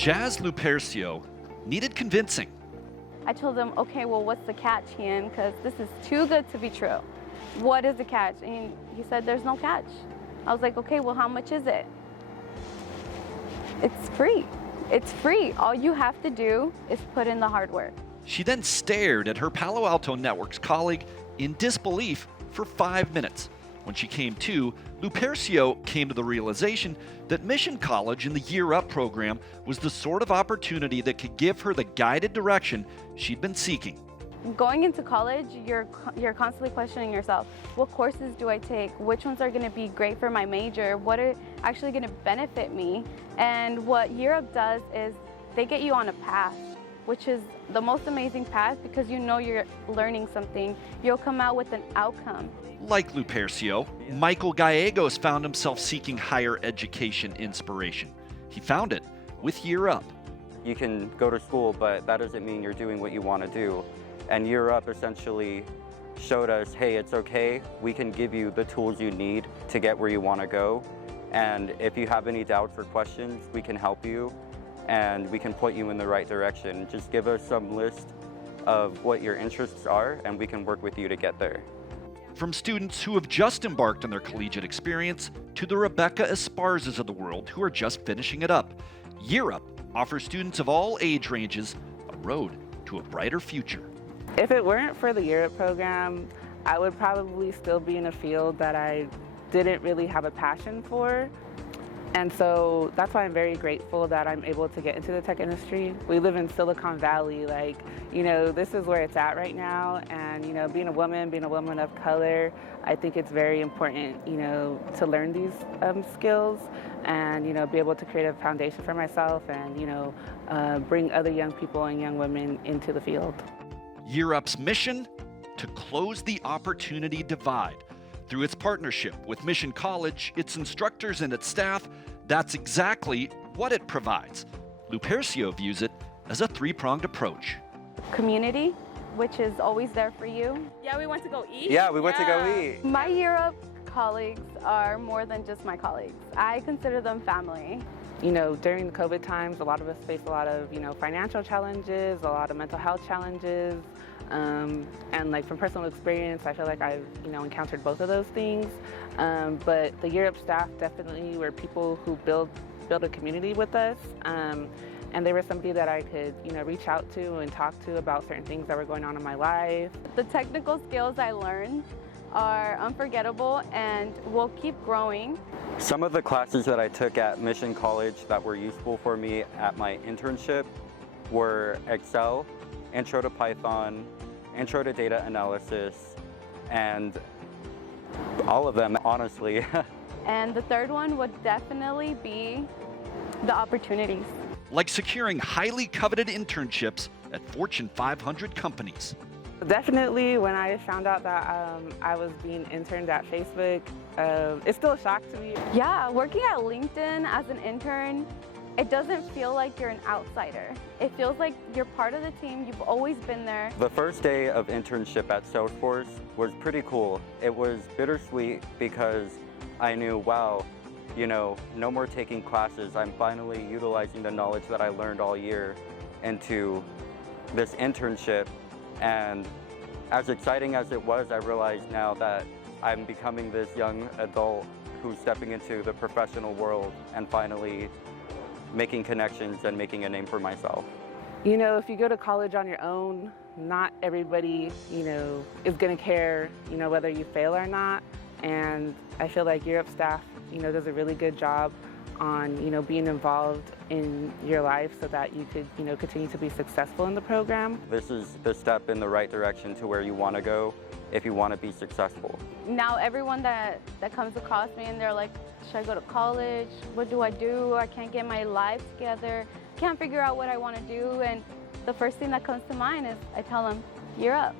Jazz Lupercio needed convincing. I told him, okay, well, what's the catch, Ian? Because this is too good to be true. What is the catch? And he said, there's no catch. I was like, okay, well, how much is it? It's free. It's free. All you have to do is put in the hard work. She then stared at her Palo Alto Networks colleague in disbelief for 5 minutes. When she came to, Lupercio came to the realization that Mission College and the Year Up program was the sort of opportunity that could give her the guided direction she'd been seeking. Going into college, you're constantly questioning yourself. What courses do I take? Which ones are going to be great for my major? What are actually going to benefit me? And what Year Up does is they get you on a path, which is the most amazing path because you know you're learning something. You'll come out with an outcome. Like Lupercio, Michael Gallegos found himself seeking higher education inspiration. He found it with Year Up. You can go to school, but that doesn't mean you're doing what you want to do. And Year Up essentially showed us, hey, it's okay. We can give you the tools you need to get where you want to go. And if you have any doubts or questions, we can help you and we can point you in the right direction. Just give us some list of what your interests are and we can work with you to get there. From students who have just embarked on their collegiate experience to the Rebecca Esparzas of the world who are just finishing it up, Year Up offers students of all age ranges a road to a brighter future. If it weren't for the Year Up program, I would probably still be in a field that I didn't really have a passion for. And so that's why I'm very grateful that I'm able to get into the tech industry. We live in Silicon Valley, this is where it's at right now. And, being a woman of color, I think it's very important, to learn these skills and, be able to create a foundation for myself and, bring other young people and young women into the field. Year Up's mission? To close the opportunity divide. Through its partnership with Mission College, its instructors, and its staff, that's exactly what it provides. Lupercio views it as a three-pronged approach. Community, which is always there for you. Yeah, we went to go eat. Yeah, we went to go eat. My Year Up colleagues are more than just my colleagues. I consider them family. During the COVID times, a lot of us faced a lot of, financial challenges, a lot of mental health challenges. And from personal experience, I feel like I've, encountered both of those things. But the Year Up staff definitely were people who build a community with us. And they were somebody that I could, reach out to and talk to about certain things that were going on in my life. The technical skills I learned are unforgettable and will keep growing. Some of the classes that I took at Mission College that were useful for me at my internship were Excel, Intro to Python, Intro to Data Analysis, and all of them, honestly. And the third one would definitely be the opportunities. Like securing highly coveted internships at Fortune 500 companies. Definitely when I found out that I was being interned at Facebook, it's still a shock to me. Yeah, working at LinkedIn as an intern, it doesn't feel like you're an outsider. It feels like you're part of the team, you've always been there. The first day of internship at Salesforce was pretty cool. It was bittersweet because I knew, wow, no more taking classes. I'm finally utilizing the knowledge that I learned all year into this internship. And as exciting as it was, I realize now that I'm becoming this young adult who's stepping into the professional world and finally making connections and making a name for myself. If you go to college on your own, not everybody, is going to care, whether you fail or not. And I feel like Year Up staff, does a really good job on, being involved in your life so that you could, continue to be successful in the program. This is the step in the right direction to where you want to go if you want to be successful. Now everyone that comes across me and they're like, should I go to college? What do? I can't get my life together. Can't figure out what I want to do. And the first thing that comes to mind is I tell them, Year Up.